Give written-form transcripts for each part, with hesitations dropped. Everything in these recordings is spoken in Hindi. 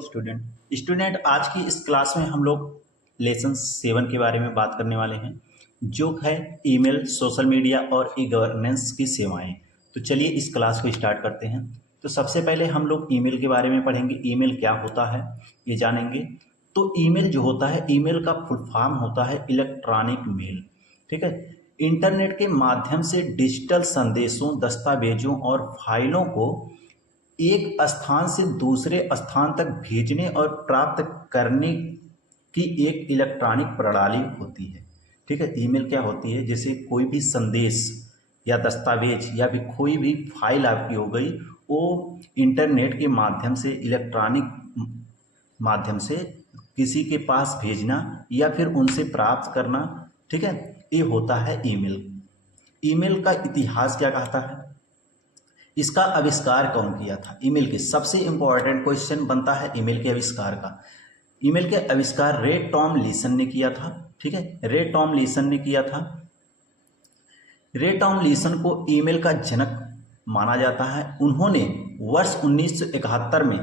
स्टूडेंट आज की इस क्लास में हम लोग लेसन 7 के बारे में बात करने वाले हैं, जो है ईमेल, सोशल मीडिया और ई गवर्नेंस की सेवाएं। तो चलिए इस क्लास को स्टार्ट करते हैं। तो सबसे पहले हम लोग ईमेल के बारे में पढ़ेंगे। ईमेल क्या होता है ये जानेंगे। तो ईमेल जो होता है, ईमेल का फुल फॉर्म होता है इलेक्ट्रॉनिक मेल। ठीक है। इंटरनेट के माध्यम से डिजिटल संदेशों, दस्तावेजों और फाइलों को एक स्थान से दूसरे स्थान तक भेजने और प्राप्त करने की एक इलेक्ट्रॉनिक प्रणाली होती है। ठीक है। ईमेल क्या होती है, जैसे कोई भी संदेश या दस्तावेज या भी कोई भी फाइल आपकी हो गई, वो इंटरनेट के माध्यम से, इलेक्ट्रॉनिक माध्यम से किसी के पास भेजना या फिर उनसे प्राप्त करना। ठीक है। ये होता है ईमेल। ईमेल का इतिहास क्या कहता है, इसका आविष्कार कौन किया था। ईमेल के सबसे इंपॉर्टेंट क्वेश्चन बनता है ईमेल के आविष्कार का। ईमेल के आविष्कार रे टॉम लीसन ने किया था। ठीक है। रे टॉम लीसन ने किया था। रे टॉम लीसन को ईमेल का जनक माना जाता है। उन्होंने वर्ष 1971 में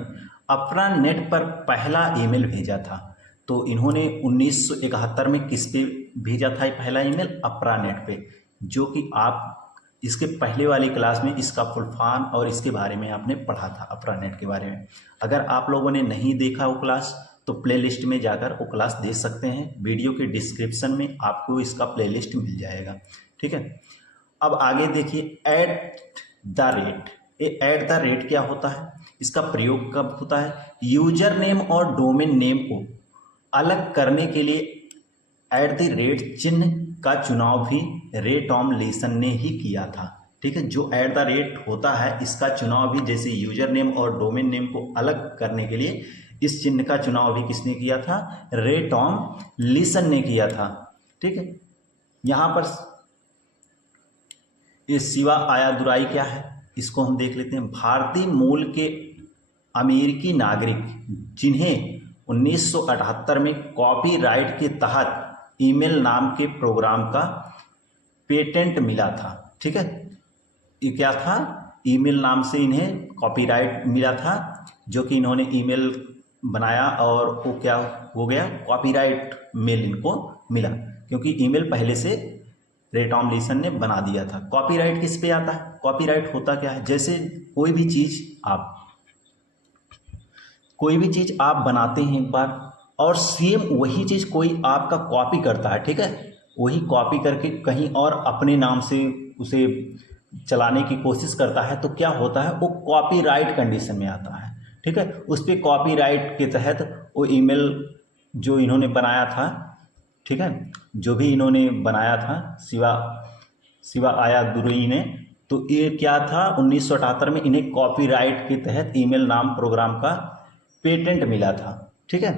अपना नेट पर पहला ईमेल भेजा था। तो इन्होंने 1971 में किस पे भेजा था ये पहला ईमेल, अपना नेट पे, जो कि आप इसके पहले वाली क्लास में इसका फुल फॉर्म और इसके बारे में आपने पढ़ा था, अपना नेट के बारे में। अगर आप लोगों ने नहीं देखा वो क्लास तो प्लेलिस्ट में जाकर वो क्लास देख सकते हैं। वीडियो के डिस्क्रिप्शन में आपको इसका प्लेलिस्ट मिल जाएगा। ठीक है। अब आगे देखिए, एट द रेट। ये एट द रेट क्या होता है, इसका प्रयोग कब होता है, यूजर नेम और डोमेन नेम को अलग करने के लिए एट द रेट चिन्ह का चुनाव भी रे टॉम लीसन ने ही किया था। ठीक है। जो एट द रेट होता है, इसका चुनाव भी, जैसे यूजर नेम और डोमेन नेम को अलग करने के लिए इस चिन्ह का चुनाव भी किसने किया था, रे टॉम लीसन ने किया था। ठीक है। यहां पर ये सिवा आया दुराई क्या है, इसको हम देख लेते हैं। भारतीय मूल के अमेरिकी नागरिक जिन्हें 1978 में कॉपीराइट के तहत ईमेल नाम के प्रोग्राम का पेटेंट मिला था। ठीक है। ये क्या था, ईमेल नाम से इन्हें कॉपीराइट मिला था, जो कि इन्होंने ईमेल बनाया और वो क्या हो गया, कॉपीराइट मेल इनको मिला, क्योंकि ईमेल पहले से रे टॉम लीसन ने बना दिया था। कॉपीराइट किस पे आता है, कॉपीराइट होता क्या है, जैसे कोई भी चीज आप बनाते हैं एक बार, और सेम वही चीज कोई आपका कॉपी करता है। ठीक है। वही कॉपी करके कहीं और अपने नाम से उसे चलाने की कोशिश करता है, तो क्या होता है, वो कॉपीराइट कंडीशन में आता है। ठीक है। उस पर कॉपीराइट के तहत वो ईमेल जो इन्होंने बनाया था, ठीक है, जो भी इन्होंने बनाया था सिवा आया दुरई ने, तो ये क्या था, 1978 में इन्हें कॉपीराइट के तहत ईमेल नाम प्रोग्राम का पेटेंट मिला था। ठीक है,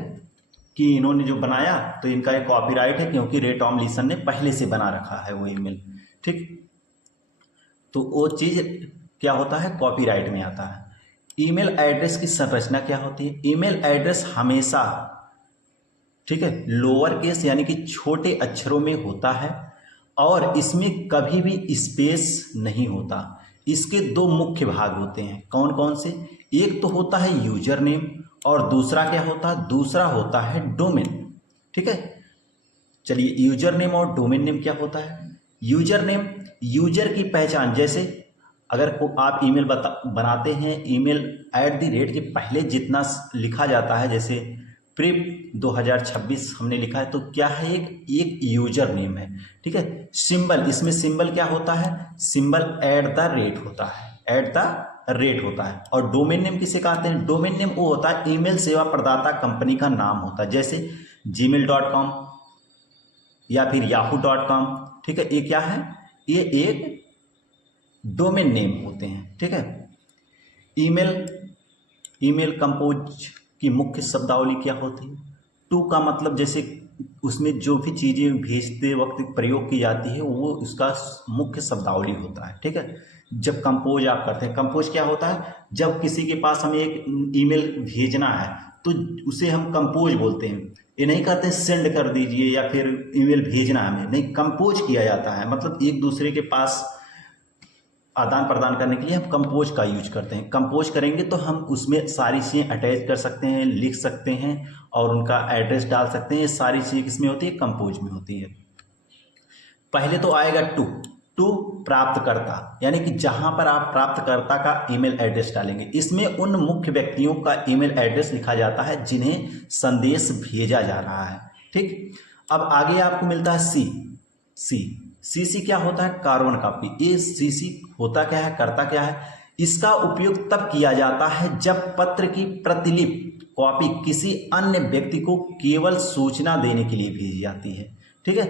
कि इन्होंने जो बनाया तो इनका एक कॉपीराइट है, क्योंकि रे टॉम लीसन ने पहले से बना रखा है वो ईमेल। ठीक। तो वो चीज क्या होता है, कॉपीराइट में आता है। ईमेल एड्रेस की संरचना क्या होती है, ईमेल एड्रेस हमेशा, ठीक है, लोअर केस यानी कि छोटे अक्षरों में होता है, और इसमें कभी भी स्पेस नहीं होता। इसके दो मुख्य भाग होते हैं, कौन कौन से, एक तो होता है यूजर नेम और दूसरा क्या होता है, दूसरा होता है डोमेन। ठीक है। चलिए, यूजर नेम और डोमेन नेम क्या होता है। यूजर नेम यूजर की पहचान, जैसे अगर आप ईमेल बनाते हैं, ईमेल एट द रेट के पहले जितना लिखा जाता है, जैसे प्रिप 2026 हमने लिखा है, तो क्या है, एक यूजर नेम है। ठीक है। सिंबल, इसमें सिंबल क्या होता है, सिंबल एट द रेट होता है, एट द रेट होता है। और डोमेन नेम किसे कहते हैं, डोमेन नेम वो होता है ईमेल सेवा प्रदाता कंपनी का नाम होता है, जैसे gmail.com या फिर yahoo.com। ठीक है। ये क्या है, ये एक डोमेन नेम होते हैं। ठीक है। ईमेल कंपोज की मुख्य शब्दावली क्या होती है, टू का मतलब, जैसे उसमें जो भी चीजें भेजते वक्त प्रयोग की जाती है वो उसका मुख्य शब्दावली होता है। ठीक है। जब कंपोज आप करते हैं, कंपोज क्या होता है, जब किसी के पास हमें एक ईमेल भेजना है तो उसे हम कंपोज बोलते हैं। ये नहीं कहते सेंड कर दीजिए या फिर ईमेल भेजना है हमें, नहीं, कंपोज किया जाता है, मतलब एक दूसरे के पास आदान प्रदान करने के लिए हम कंपोज का यूज करते हैं। कंपोज करेंगे तो हम उसमें सारी चीज़ें अटैच कर सकते हैं, लिख सकते हैं और उनका एड्रेस डाल सकते हैं। ये सारी चीज़ें किसमें होती है? कंपोज में होती है। पहले तो आएगा टू प्राप्तकर्ता, यानी कि जहां पर आप प्राप्तकर्ता का ईमेल एड्रेस डालेंगे, इसमें उन मुख्य व्यक्तियों का ईमेल एड्रेस लिखा जाता है जिन्हें संदेश भेजा जा रहा है। ठीक, अब आगे आपको मिलता है सी क्या होता है? Carbon copy. ये सी होता क्या है, करता क्या है? इसका उपयोग तब किया जाता है जब पत्र की प्रतिलिपि कॉपी किसी अन्य व्यक्ति को केवल सूचना देने के लिए भेजी जाती है। ठीक है,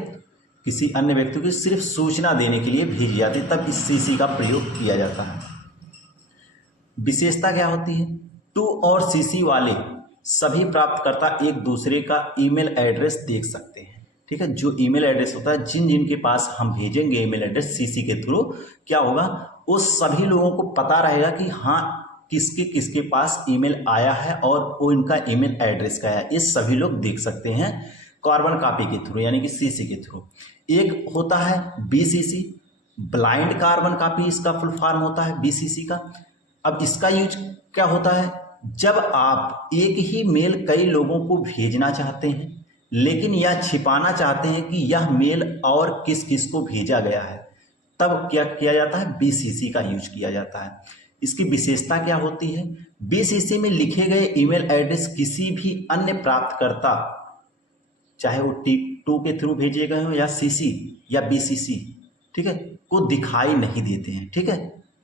किसी अन्य व्यक्ति को सिर्फ सूचना देने के लिए भेजी जाती है, तब इस सीसी का प्रयोग किया जाता है। विशेषता क्या होती है? टू और सीसी वाले सभी प्राप्तकर्ता एक दूसरे का ईमेल एड्रेस देख सकते हैं। ठीक है, जो ईमेल एड्रेस होता है, जिनके पास हम भेजेंगे ईमेल एड्रेस सीसी के थ्रू, क्या होगा? उस सभी लोगों को पता रहेगा कि हाँ किसके पास ईमेल आया है और वो इनका ईमेल एड्रेस क्या है। ये सभी लोग देख सकते हैं कार्बन कॉपी के थ्रू, यानी कि सीसी के थ्रू। एक होता है बीसीसी, ब्लाइंड कार्बन कॉपी, इसका फुल फॉर्म होता है बीसीसी का। अब इसका यूज क्या होता है? जब आप एक ही मेल कई लोगों को भेजना चाहते हैं लेकिन यह छिपाना चाहते हैं कि यह मेल और किस किस को भेजा गया है, तब क्या किया जाता है? बीसीसी का यूज किया जाता है। इसकी विशेषता क्या होती है? बीसीसी में लिखे गए ईमेल एड्रेस किसी भी अन्य प्राप्तकर्ता, चाहे वो टू के थ्रू भेजे गए हो या सीसी या बीसीसी, ठीक है, को दिखाई नहीं देते हैं। ठीक है,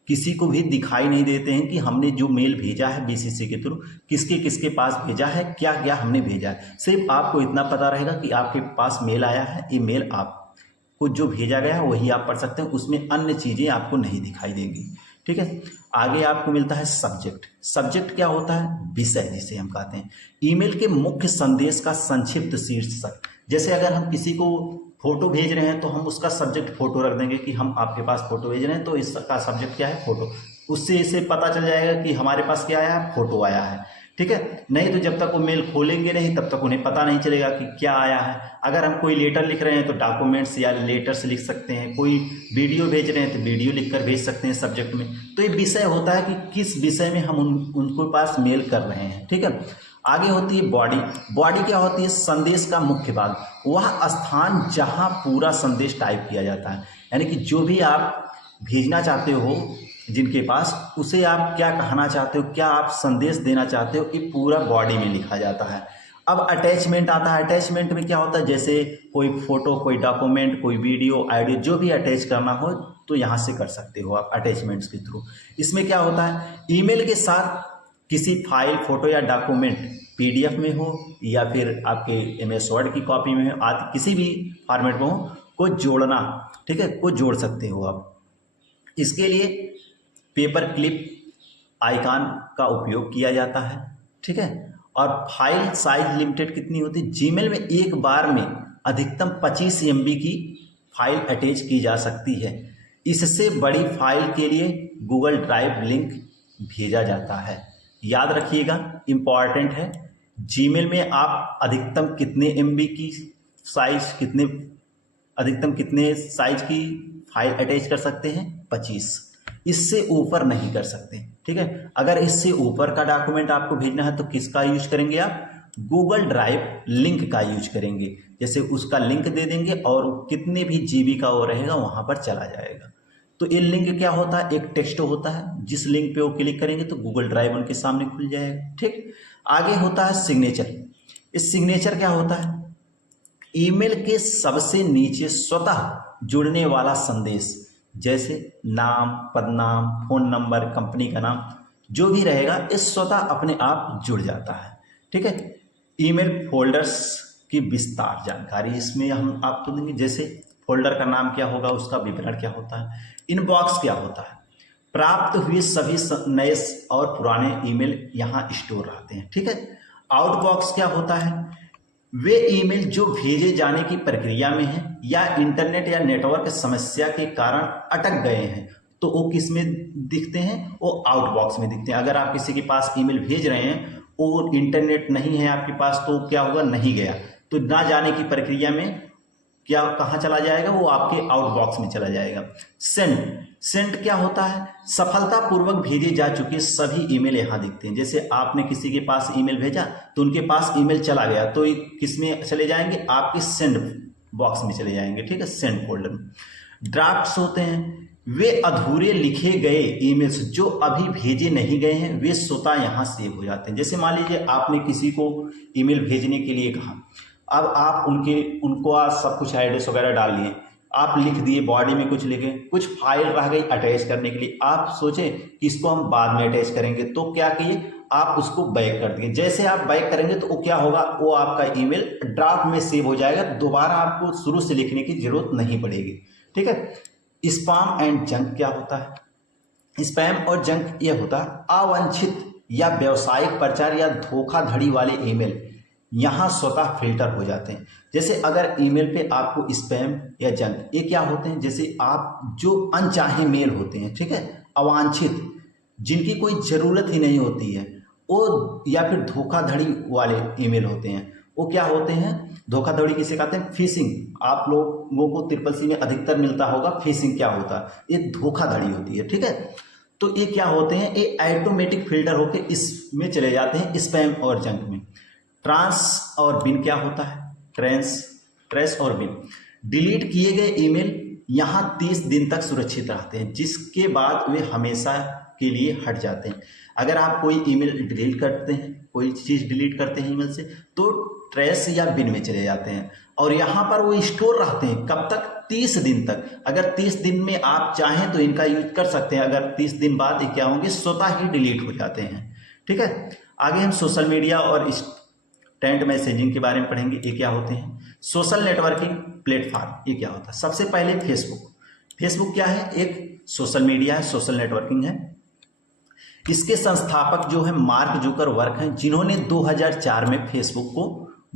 किसी को भी दिखाई नहीं देते हैं कि हमने जो मेल भेजा है बीसीसी के थ्रू, किसके पास भेजा है, क्या क्या हमने भेजा है। सिर्फ आपको इतना पता रहेगा कि आपके पास मेल आया है, ये मेल आपको जो भेजा गया है वही आप पढ़ सकते हैं, उसमें अन्य चीज़ें आपको नहीं दिखाई देंगी। ठीक है, आगे आपको मिलता है सब्जेक्ट क्या होता है? विषय, जिसे हम कहते हैं ईमेल के मुख्य संदेश का संक्षिप्त शीर्षक। जैसे अगर हम किसी को फोटो भेज रहे हैं तो हम उसका सब्जेक्ट फोटो रख देंगे कि हम आपके पास फोटो भेज रहे हैं, तो इसका सब्जेक्ट क्या है? फोटो। उससे इसे पता चल जाएगा कि हमारे पास क्या आया है? फोटो आया है। ठीक है, नहीं तो जब तक वो मेल खोलेंगे नहीं तब तक उन्हें पता नहीं चलेगा कि क्या आया है। अगर हम कोई लेटर लिख रहे हैं तो डॉक्यूमेंट्स या लेटर्स लिख सकते हैं, कोई वीडियो भेज रहे हैं तो वीडियो लिखकर भेज सकते हैं सब्जेक्ट में। तो ये विषय होता है कि किस विषय में हम उनको पास मेल कर रहे हैं। ठीक है, आगे होती है बॉडी क्या होती है? संदेश का मुख्य भाग, वह स्थान जहां पूरा संदेश टाइप किया जाता है, यानी कि जो भी आप भेजना चाहते हो जिनके पास, उसे आप क्या कहना चाहते हो, क्या आप संदेश देना चाहते हो, ये पूरा बॉडी में लिखा जाता है। अब अटैचमेंट आता है। अटैचमेंट में क्या होता है? जैसे कोई फोटो, कोई डॉक्यूमेंट, कोई वीडियो, ऑडियो, जो भी अटैच करना हो तो यहाँ से कर सकते हो आप अटैचमेंट्स के थ्रू। इसमें क्या होता है? ईमेल के साथ किसी फाइल, फोटो या डॉक्यूमेंट पीडीएफ में हो या फिर आपके एमएस वर्ड की कॉपी में हो, आदि किसी भी फॉर्मेट में हो, को जोड़ना। ठीक है, को जोड़ सकते हो आप। इसके लिए पेपर क्लिप आइकॉन का उपयोग किया जाता है। ठीक है, और फाइल साइज लिमिटेड कितनी होती है? जीमेल में एक बार में अधिकतम 25 MB की फाइल अटैच की जा सकती है। इससे बड़ी फाइल के लिए गूगल ड्राइव लिंक भेजा जाता है। याद रखिएगा, इंपॉर्टेंट है। जीमेल में आप अधिकतम कितने MB की अधिकतम कितने साइज की फाइल अटैच कर सकते हैं? 25। इससे ऊपर नहीं कर सकते। ठीक है, अगर इससे ऊपर का डॉक्यूमेंट आपको भेजना है तो किसका यूज करेंगे आप? गूगल ड्राइव लिंक का यूज करेंगे। जैसे उसका लिंक दे देंगे और कितने भी GB का वो रहेगा वहां पर चला जाएगा। तो ये लिंक क्या होता है? एक टेक्स्ट होता है, जिस लिंक पे वो क्लिक करेंगे तो गूगल ड्राइव उनके सामने खुल जाएगा। ठीक, आगे होता है सिग्नेचर। इस सिग्नेचर क्या होता है? ईमेल के सबसे नीचे स्वतः जुड़ने वाला संदेश, जैसे नाम, पदनाम, फोन नंबर, कंपनी का नाम, जो भी रहेगा ये स्वतः अपने आप जुड़ जाता है। ठीक है, ईमेल फोल्डर्स की विस्तार जानकारी इसमें हम आपको देंगे। जैसे फोल्डर का नाम क्या होगा, उसका विवरण क्या होता है। इनबॉक्स क्या होता है? प्राप्त हुए सभी नए और पुराने ईमेल यहाँ स्टोर रहते हैं। ठीक है, आउटबॉक्स क्या होता है? वे ईमेल जो भेजे जाने की प्रक्रिया में हैं या इंटरनेट या नेटवर्क समस्या के कारण अटक गए हैं तो वो किस में दिखते हैं? वो आउटबॉक्स में दिखते हैं। अगर आप किसी के पास ईमेल भेज रहे हैं और इंटरनेट नहीं है आपके पास तो क्या होगा? नहीं गया, तो ना जाने की प्रक्रिया में क्या कहाँ चला जाएगा, वो आपके आउटबॉक्स में चला जाएगा। सेंड क्या होता है, सफलतापूर्वक भेजे जा चुके सभी ईमेल यहाँ दिखते हैं। जैसे आपने किसी के पास ईमेल भेजा तो उनके पास ईमेल चला गया तो किस में चले जाएंगे, आपके सेंड बॉक्स में चले जाएंगे, ठीक है, सेंड फोल्डर में। ड्राफ्ट्स होते हैं, वे अधूरे लिखे गए ईमेल्स जो अभी भेजे नहीं गए हैं, वे स्वतः यहाँ सेव हो जाते हैं। जैसे मान लीजिए आपने किसी को ईमेल भेजने के लिए कहा, अब आप उनको आज सब कुछ एड्रेस वगैरह डाल लिए, आप लिख दिए, बॉडी में कुछ लिखे, कुछ फाइल रह गई अटैच करने के लिए, आप सोचे कि इसको हम बाद में अटैच करेंगे, तो क्या किए, आप उसको बैक कर दिए। जैसे आप बैक करेंगे तो वो क्या होगा, वो आपका ईमेल ड्राफ्ट में सेव हो जाएगा, दोबारा आपको शुरू से लिखने की जरूरत नहीं पड़ेगी, ठीक है। स्पैम एंड जंक क्या होता है, स्पैम और जंक ये होता है अवांछित या व्यावसायिक प्रचार या धोखाधड़ी वाले ईमेल यहाँ स्वतः फिल्टर हो जाते हैं। जैसे अगर ईमेल पे आपको स्पैम या जंक, ये क्या होते हैं, जैसे आप जो अनचाहे मेल होते हैं, ठीक है, अवांछित, जिनकी कोई ज़रूरत ही नहीं होती है, वो या फिर धोखाधड़ी वाले ईमेल होते हैं, वो क्या होते हैं, धोखाधड़ी किसे कहते हैं, फिशिंग। आप लोगों को ट्रिपल सी में अधिकतर मिलता होगा। फिशिंग क्या होता है, ये धोखाधड़ी होती है, ठीक है। तो ये क्या होते हैं, ये ऑटोमेटिक फिल्टर होकर इसमें चले जाते हैं, स्पैम और जंक में। ट्रांस और बिन क्या होता है, ट्रेस और बिन, डिलीट किए गए ईमेल यहाँ 30 दिन तक सुरक्षित रहते हैं, जिसके बाद वे हमेशा के लिए हट जाते हैं। अगर आप कोई ईमेल डिलीट करते हैं, कोई चीज़ डिलीट करते हैं ईमेल से, तो ट्रेस या बिन में चले जाते हैं और यहाँ पर वो स्टोर रहते हैं कब तक, 30 दिन तक। अगर 30 दिन में आप चाहें तो इनका यूज कर सकते हैं, अगर 30 दिन बाद ये क्या होंगे, स्वतः ही डिलीट हो जाते हैं, ठीक है। आगे हम सोशल मीडिया और इंस्टेंट मैसेजिंग के बारे में पढ़ेंगे। ये क्या होते हैं, सोशल नेटवर्किंग प्लेटफॉर्म, ये क्या होता है। सबसे पहले फेसबुक क्या है, एक सोशल मीडिया है, सोशल नेटवर्किंग है। इसके संस्थापक जो है मार्क जुकरबर्ग हैं, जिन्होंने 2004 में फेसबुक को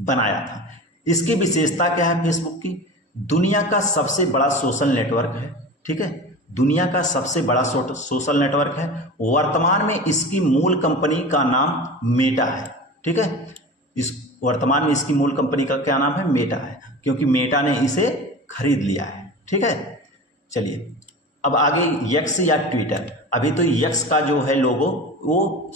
बनाया था। इसकी विशेषता क्या है फेसबुक की, दुनिया का सबसे बड़ा सोशल नेटवर्क है, ठीक है, दुनिया का सबसे बड़ा सोशल नेटवर्क है। वर्तमान में इसकी मूल कंपनी का नाम मेटा है, ठीक है। इस वर्तमान में इसकी मूल कंपनी का क्या नाम है, मेटा है, क्योंकि मेटा ने इसे खरीद लिया है, ठीक है। चलिए अब आगे यक्स या ट्विटर। अभी तो यक्स का जो है लोगो,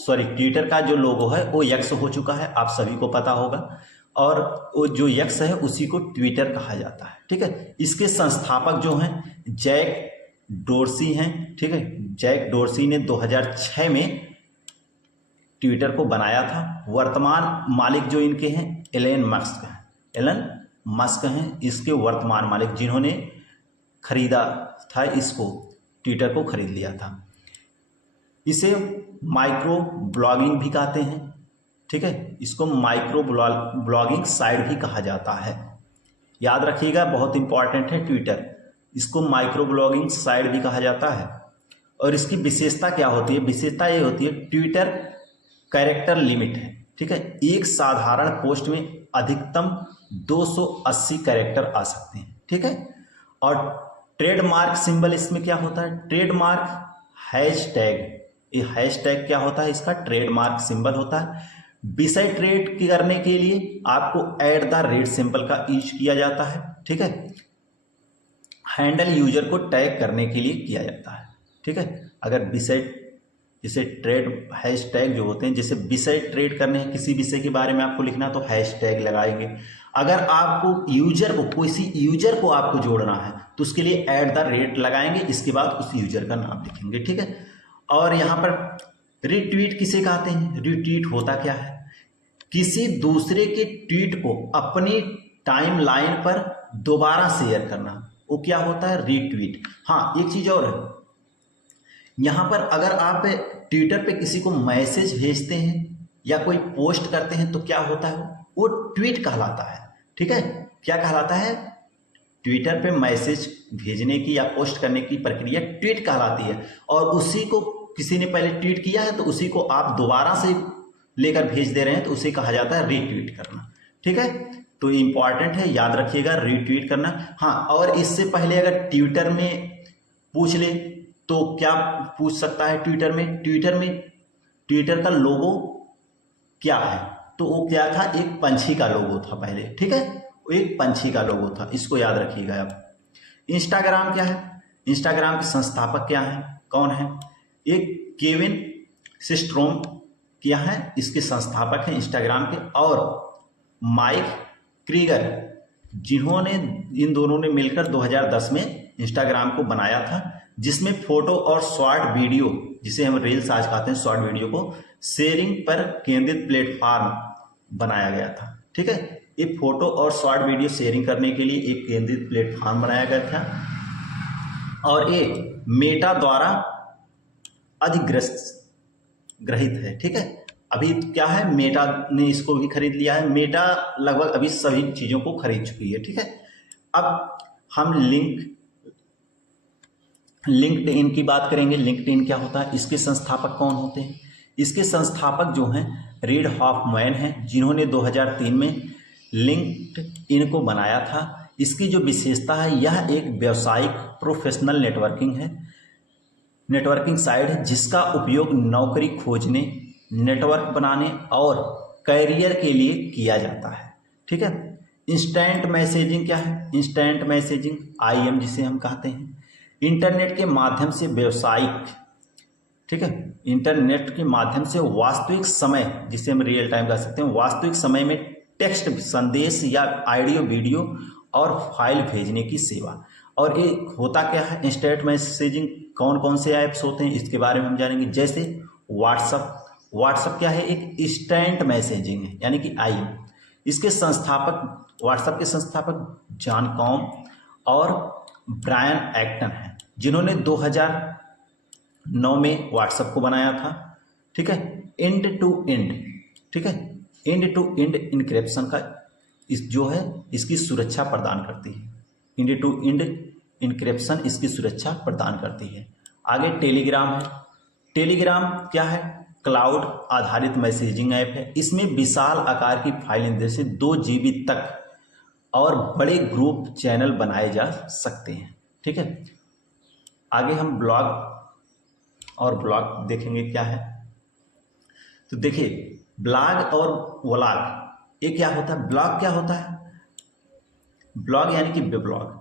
ट्विटर का जो लोगो है वो यक्स हो चुका है, आप सभी को पता होगा, और वो जो यक्स है उसी को ट्विटर कहा जाता है, ठीक है। इसके संस्थापक जो हैं जैक डोर्सी हैं, ठीक है। जैक डोर्सी ने 2006 में ट्विटर को बनाया था। वर्तमान मालिक जो इनके हैं एलन मस्क हैं इसके वर्तमान मालिक, जिन्होंने खरीदा था, इसको ट्विटर को खरीद लिया था। इसे माइक्रो ब्लॉगिंग भी कहते हैं, ठीक है, इसको माइक्रो ब्लॉगिंग साइट भी कहा जाता है। याद रखिएगा, बहुत इंपॉर्टेंट है ट्विटर, इसको माइक्रो ब्लॉगिंग साइट भी कहा जाता है। और इसकी विशेषता क्या होती है, विशेषता ये होती है ट्विटर कैरेक्टर लिमिट है, ठीक है। एक साधारण पोस्ट में अधिकतम 280 कैरेक्टर आ सकते हैं, ठीक है। और ट्रेडमार्क सिंबल इसमें क्या होता है, ट्रेडमार्क हैशटैग, ये हैशटैग क्या होता है, इसका ट्रेडमार्क सिंबल होता है। विषय ट्रेड करने के लिए आपको @ सिंबल का यूज किया जाता है, ठीक है। हैंडल यूजर को टैग करने के लिए किया जाता है, ठीक है। अगर विषय जैसे ट्रेड हैशटैग जो होते हैं, जैसे विषय ट्रेड करने हैं, किसी विषय के बारे में आपको लिखना है तो हैशटैग लगाएंगे। अगर आपको यूजर को, किसी यूजर को आपको जोड़ना है तो उसके लिए @ लगाएंगे, इसके बाद उस यूजर का नाम लिखेंगे, ठीक है। और यहाँ पर रिट्वीट किसे कहते हैं, रिट्वीट होता क्या है, किसी दूसरे के ट्वीट को अपनी टाइमलाइन पर दोबारा शेयर करना, वो क्या होता है, रिट्वीट। हाँ, एक चीज और है, यहाँ पर अगर आप ट्विटर पे किसी को मैसेज भेजते हैं या कोई पोस्ट करते हैं तो क्या होता है, वो ट्वीट कहलाता है, ठीक है। क्या कहलाता है, ट्विटर पे मैसेज भेजने की या पोस्ट करने की प्रक्रिया ट्वीट कहलाती है। और उसी को किसी ने पहले ट्वीट किया है तो उसी को आप दोबारा से लेकर भेज दे रहे हैं तो उसे कहा जाता है रीट्वीट करना, ठीक है। तो इंपॉर्टेंट है, याद रखिएगा, रीट्वीट करना। हाँ, और इससे पहले अगर ट्विटर में पूछ ले तो क्या पूछ सकता है, ट्विटर का लोगो क्या है, तो वो क्या था, एक पंछी का लोगो था पहले, ठीक है। वो एक पंछी का लोगो था, इसको याद रखिएगा आप। इंस्टाग्राम क्या है, इंस्टाग्राम के संस्थापक क्या हैं, कौन है, एक केविन सिस्ट्रोम क्या है, इसके संस्थापक हैं इंस्टाग्राम के, और माइक क्रीगर, जिन्होंने, इन दोनों ने मिलकर 2010 में इंस्टाग्राम को बनाया था, जिसमें फोटो और शॉर्ट वीडियो, जिसे हम रील्स आज कहते हैं, शॉर्ट वीडियो को शेयरिंग पर केंद्रित प्लेटफॉर्म बनाया गया था। ठीक है, ये फोटो और शॉर्ट वीडियो शेयरिंग करने के लिए एक केंद्रित प्लेटफॉर्म बनाया गया था, और ये मेटा द्वारा अधिग्रहित है। ठीक है, अभी क्या है, मेटा ने इसको भी खरीद लिया है। मेटा लगभग अभी सभी चीज़ों को खरीद चुकी है। ठीक है, अब हम लिंक्डइन की बात करेंगे। लिंक्डइन क्या होता है, इसके संस्थापक कौन होते हैं? इसके संस्थापक जो हैं रीड हॉफमैन हैं, जिन्होंने 2003 में लिंक्डइन को बनाया था। इसकी जो विशेषता है, यह एक व्यावसायिक प्रोफेशनल नेटवर्किंग साइट है, जिसका उपयोग नौकरी खोजने, नेटवर्क बनाने और कैरियर के लिए किया जाता है। ठीक है, इंस्टेंट मैसेजिंग क्या है, इंस्टेंट मैसेजिंग IM जिसे हम कहते हैं, इंटरनेट के माध्यम से व्यावसायिक, ठीक है, इंटरनेट के माध्यम से वास्तविक समय, जिसे हम रियल टाइम कह सकते हैं, वास्तविक समय में टेक्स्ट संदेश या ऑडियो वीडियो और फाइल भेजने की सेवा। और ये होता क्या है, इंस्टेंट मैसेजिंग कौन कौन से ऐप्स होते हैं इसके बारे में हम जानेंगे। जैसे व्हाट्सअप क्या है, एक इंस्टेंट मैसेजिंग है, यानी कि IM। इसके संस्थापक, व्हाट्सएप के संस्थापक जॉन कॉम और ब्रायन एक्टन हैं, जिन्होंने 2009 में व्हाट्सएप को बनाया था। ठीक है, एंड टू एंड, ठीक है, एंड टू एंड इनक्रिप्शन का इस जो है इसकी सुरक्षा प्रदान करती है। एंड टू एंड इनक्रिप्शन इसकी सुरक्षा प्रदान करती है। आगे टेलीग्राम है। टेलीग्राम क्या है, क्लाउड आधारित मैसेजिंग ऐप है। इसमें विशाल आकार की फाइलें जैसे 2 GB तक और बड़े ग्रुप चैनल बनाए जा सकते हैं। ठीक है, आगे हम ब्लॉग देखेंगे क्या है। तो देखिए, ब्लॉग और व्लॉग, ये क्या होता है, ब्लॉग क्या होता है, ब्लॉग यानी कि ब्लॉग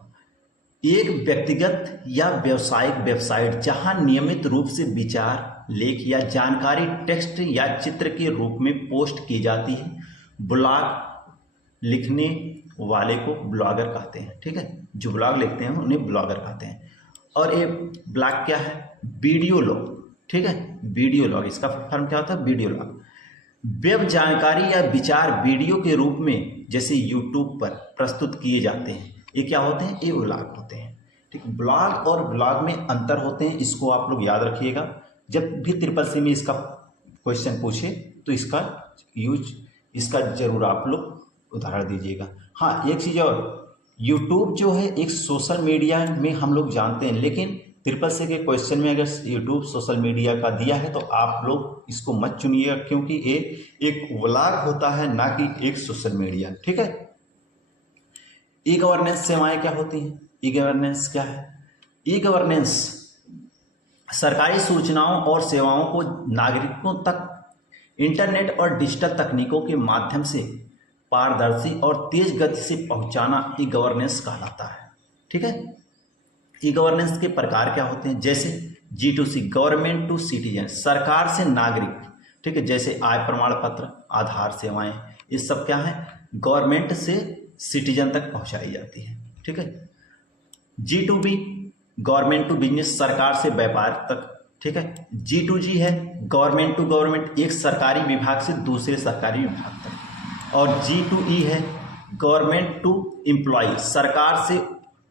एक व्यक्तिगत या व्यावसायिक वेबसाइट जहां नियमित रूप से विचार, लेख या जानकारी टेक्स्ट या चित्र के रूप में पोस्ट की जाती है। ब्लॉग लिखने वाले को ब्लॉगर कहते हैं। ठीक है, जो ब्लॉग लिखते हैं उन्हें ब्लॉगर कहते हैं। और ये ब्लॉग क्या है, वीडियो लॉग। ठीक है, वीडियो लॉग, इसका फॉर्म क्या होता है, वीडियो लॉग। वेब जानकारी या विचार वीडियो के रूप में जैसे यूट्यूब पर प्रस्तुत किए जाते हैं, ये क्या होते हैं, ये ब्लॉग होते हैं। ठीक, ब्लॉग और ब्लॉग में अंतर होते हैं, इसको आप लोग याद रखिएगा। जब भी CCC में इसका क्वेश्चन पूछे तो इसका जरूर आप लोग उदाहरण दीजिएगा। हाँ, एक चीज़ और, यूट्यूब जो है एक सोशल मीडिया में हम लोग जानते हैं, लेकिन CCC के क्वेश्चन में अगर यूट्यूब सोशल मीडिया का दिया है तो आप लोग इसको मत चुनिएगा, क्योंकि ये एक व्लॉग होता है, ना कि एक सोशल मीडिया। ठीक है, ई गवर्नेंस सेवाएं क्या होती हैं, ई गवर्नेंस क्या है, ई गवर्नेंस सरकारी सूचनाओं और सेवाओं को नागरिकों तक इंटरनेट और डिजिटल तकनीकों के माध्यम से पारदर्शी और तेज गति से पहुंचाना ई गवर्नेंस कहलाता है। ठीक है, ई गवर्नेंस के प्रकार क्या होते हैं, जैसे G2C, गवर्नमेंट टू सिटीजन, सरकार से नागरिक। ठीक है, जैसे आय प्रमाण पत्र, आधार सेवाएं, ये सब क्या है, गवर्नमेंट से सिटीजन तक पहुंचाई जाती है। ठीक है, G2B, गवर्नमेंट टू बिजनेस, सरकार से व्यापार तक। ठीक है, G2G है गवर्नमेंट टू गवर्नमेंट, एक सरकारी विभाग से दूसरे सरकारी विभाग तक। और G2E है गवर्नमेंट टू एम्प्लॉय, सरकार से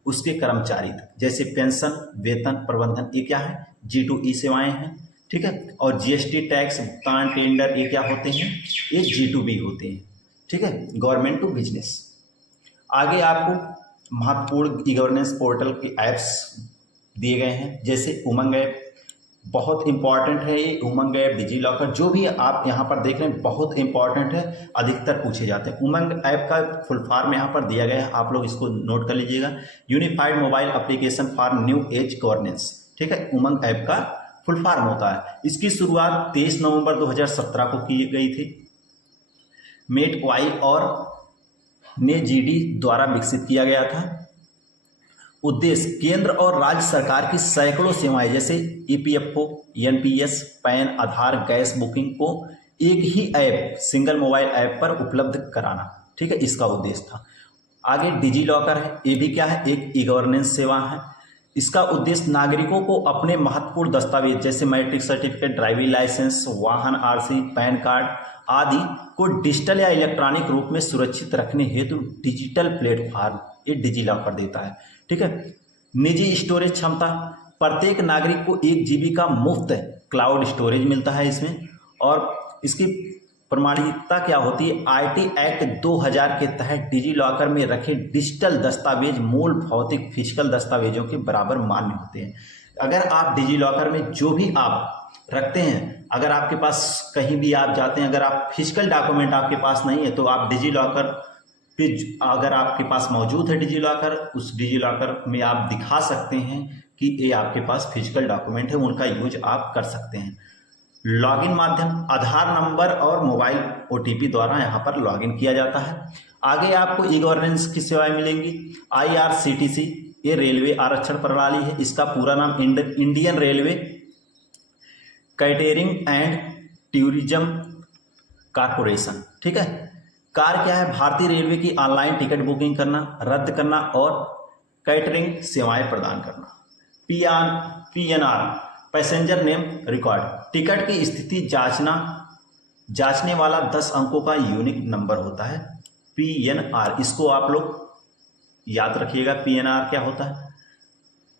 उसके कर्मचारी तक, जैसे पेंशन, वेतन, प्रबंधन, ये क्या है, G2E सेवाएं हैं। ठीक है, और GST टैक्स भुगतान, टेंडर, ये क्या होते हैं, ये G2B होते हैं। ठीक है, गवर्नमेंट टू बिजनेस। आगे आपको महत्वपूर्ण ई गवर्नेंस पोर्टल के ऐप्स दिए गए हैं, जैसे उमंग ऐप, बहुत इंपॉर्टेंट है ये उमंग ऐप, डिजीलॉकर, जो भी आप यहाँ पर देख रहे हैं बहुत इंपॉर्टेंट है, अधिकतर पूछे जाते हैं। उमंग ऐप का फुल फॉर्म यहाँ पर दिया गया है, आप लोग इसको नोट कर लीजिएगा, unified mobile application for new age governance. ठीक है, उमंग ऐप का फुल फॉर्म होता है। इसकी शुरुआत 23 नवंबर 2017 को की गई थी। मेटवाई और ने जीडी द्वारा विकसित किया गया था। उद्देश्य केंद्र और राज्य सरकार की सैकड़ों सेवाएं जैसे ईपीएफओ, एनपीएस, पैन, आधार, गैस बुकिंग को एक ही ऐप, सिंगल मोबाइल ऐप पर उपलब्ध कराना। ठीक है, इसका उद्देश्य था। आगे डिजी लॉकर है, ये भी क्या है, एक ई गवर्नेंस सेवा है। इसका उद्देश्य नागरिकों को अपने महत्वपूर्ण दस्तावेज जैसे मैट्रिक सर्टिफिकेट, ड्राइविंग लाइसेंस, वाहन आरसी, पैन कार्ड आदि को डिजिटल या इलेक्ट्रॉनिक रूप में सुरक्षित रखने हेतु डिजिटल प्लेटफॉर्म ये डिजी लॉकर देता है। ठीक है, निजी स्टोरेज क्षमता, प्रत्येक नागरिक को 1 GB का मुफ्त क्लाउड स्टोरेज मिलता है इसमें। और इसकी प्रमाणिकता क्या होती है, आईटी एक्ट 2000 के तहत डिजी लॉकर में रखे डिजिटल दस्तावेज मूल भौतिक फिजिकल दस्तावेजों के बराबर मान्य होते हैं। अगर आप डिजी लॉकर में जो भी आप रखते हैं, अगर आपके पास कहीं भी आप जाते हैं, अगर आप फिजिकल डॉक्यूमेंट आपके पास नहीं है तो आप डिजी लॉकर पे अगर आपके पास मौजूद है डिजी लॉकर, उस डिजी लॉकर में आप दिखा सकते हैं कि ये आपके पास फिजिकल डॉक्यूमेंट है, उनका यूज आप कर सकते हैं। लॉगिन माध्यम, आधार नंबर और मोबाइल ओटीपी द्वारा यहाँ पर लॉगिन किया जाता है। आगे आपको ई गवर्नेंस की सेवाएं मिलेंगी। आईआरसीटीसी ये रेलवे आरक्षण प्रणाली है, इसका पूरा नाम Indian railway catering and tourism corporation. ठीक है, कार्य क्या है, भारतीय रेलवे की ऑनलाइन टिकट बुकिंग करना, रद्द करना और कैटरिंग सेवाएं प्रदान करना। PNR passenger name record, ticket की स्थिति जांचने वाला 10 अंकों का यूनिक नंबर होता है पीएनआर। इसको आप लोग याद रखिएगा, पीएनआर क्या होता है।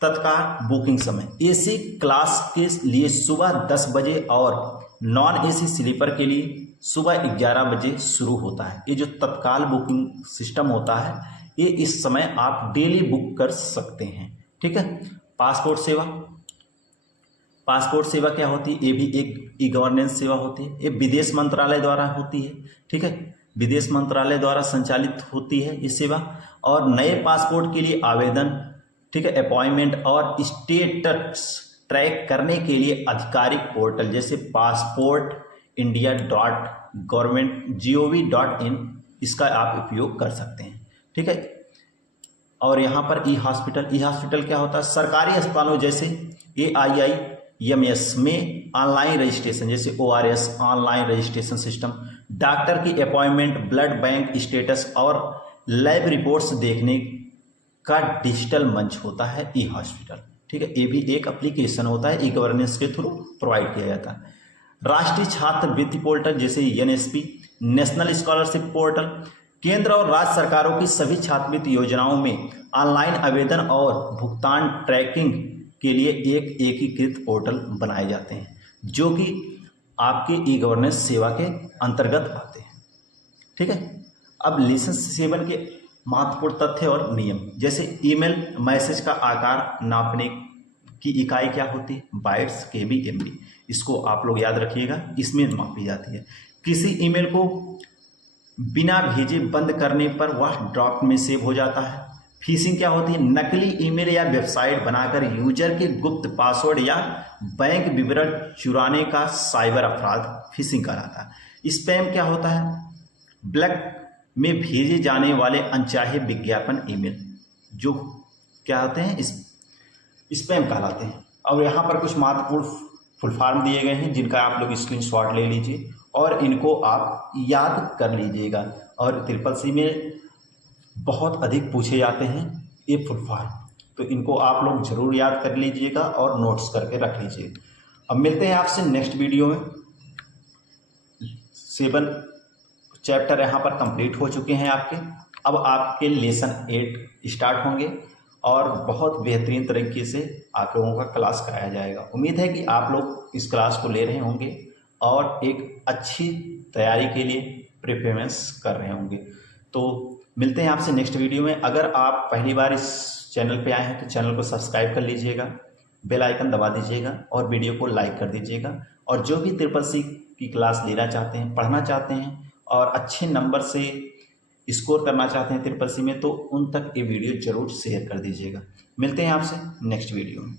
तत्काल बुकिंग समय, एसी क्लास के लिए सुबह 10 बजे और नॉन एसी स्लीपर के लिए सुबह 11 बजे शुरू होता है। ये जो तत्काल बुकिंग सिस्टम होता है, ये इस समय आप डेली बुक कर सकते हैं। ठीक है, पासपोर्ट सेवा, पासपोर्ट सेवा क्या होती है, ये भी एक ई गवर्नेंस सेवा होती है। ये विदेश मंत्रालय द्वारा होती है। ठीक है, विदेश मंत्रालय द्वारा संचालित होती है ये सेवा। और नए पासपोर्ट के लिए आवेदन, ठीक है, अपॉइंटमेंट और स्टेटस ट्रैक करने के लिए आधिकारिक पोर्टल जैसे passportindia.government.gov.in इसका आप उपयोग कर सकते हैं। ठीक है, और यहाँ पर ई हॉस्पिटल क्या होता है, सरकारी अस्पतालों जैसे AIIMS में ऑनलाइन रजिस्ट्रेशन जैसे ORS online registration system, doctor की अपॉइंटमेंट, ब्लड बैंक स्टेटस और लैब रिपोर्ट्स देखने का डिजिटल मंच होता है ई हॉस्पिटल। ठीक है, ये भी एक एप्लीकेशन होता है, ई गवर्नेंस के थ्रू प्रोवाइड किया जाता है। राष्ट्रीय छात्रवृत्ति पोर्टल जैसे NSP नेशनल स्कॉलरशिप पोर्टल, केंद्र और राज्य सरकारों की सभी छात्रवृत्ति योजनाओं में ऑनलाइन आवेदन और भुगतान ट्रैकिंग के लिए एक एकीकृत पोर्टल बनाए जाते हैं जो कि आपके ई गवर्नेंस सेवा के अंतर्गत आते हैं। ठीक है, अब लेसन 7 के महत्वपूर्ण तथ्य और नियम, जैसे ईमेल मैसेज का आकार नापने की इकाई क्या होती है, बाइट्स, KB, MB। इसको आप लोग याद रखिएगा, इसमें मापी जाती है। किसी ईमेल को बिना भेजे बंद करने पर वह ड्राफ्ट में सेव हो जाता है। फिशिंग क्या होती है, नकली ईमेल या वेबसाइट बनाकर यूजर के गुप्त पासवर्ड या बैंक विवरण चुराने का साइबर अपराध फिशिंग कहलाता है। स्पैम क्या होता है, ब्लैक में भेजे जाने वाले अनचाहे विज्ञापन ईमेल जो क्या होते हैं, स्पैम कहलाते हैं। और यहाँ पर कुछ महत्वपूर्ण फुल फॉर्म दिए गए हैं जिनका आप लोग स्क्रीनशॉट ले लीजिए और इनको आप याद कर लीजिएगा। और SSC में बहुत अधिक पूछे जाते हैं ये फुल फॉर्म, तो इनको आप लोग जरूर याद कर लीजिएगा और नोट्स करके रख लीजिए। अब मिलते हैं आपसे नेक्स्ट वीडियो में। 7 चैप्टर यहाँ पर कंप्लीट हो चुके हैं आपके। अब आपके लेसन 8 स्टार्ट होंगे और बहुत बेहतरीन तरीके से आप लोगों का क्लास कराया जाएगा। उम्मीद है कि आप लोग इस क्लास को ले रहे होंगे और एक अच्छी तैयारी के लिए प्रिपरेशंस कर रहे होंगे। तो मिलते हैं आपसे नेक्स्ट वीडियो में। अगर आप पहली बार इस चैनल पे आए हैं तो चैनल को सब्सक्राइब कर लीजिएगा, बेल आइकन दबा दीजिएगा और वीडियो को लाइक कर दीजिएगा। और जो भी SSC की क्लास लेना चाहते हैं, पढ़ना चाहते हैं और अच्छे नंबर से स्कोर करना चाहते हैं SSC में, तो उन तक ये वीडियो जरूर शेयर कर दीजिएगा। मिलते हैं आपसे नेक्स्ट वीडियो में।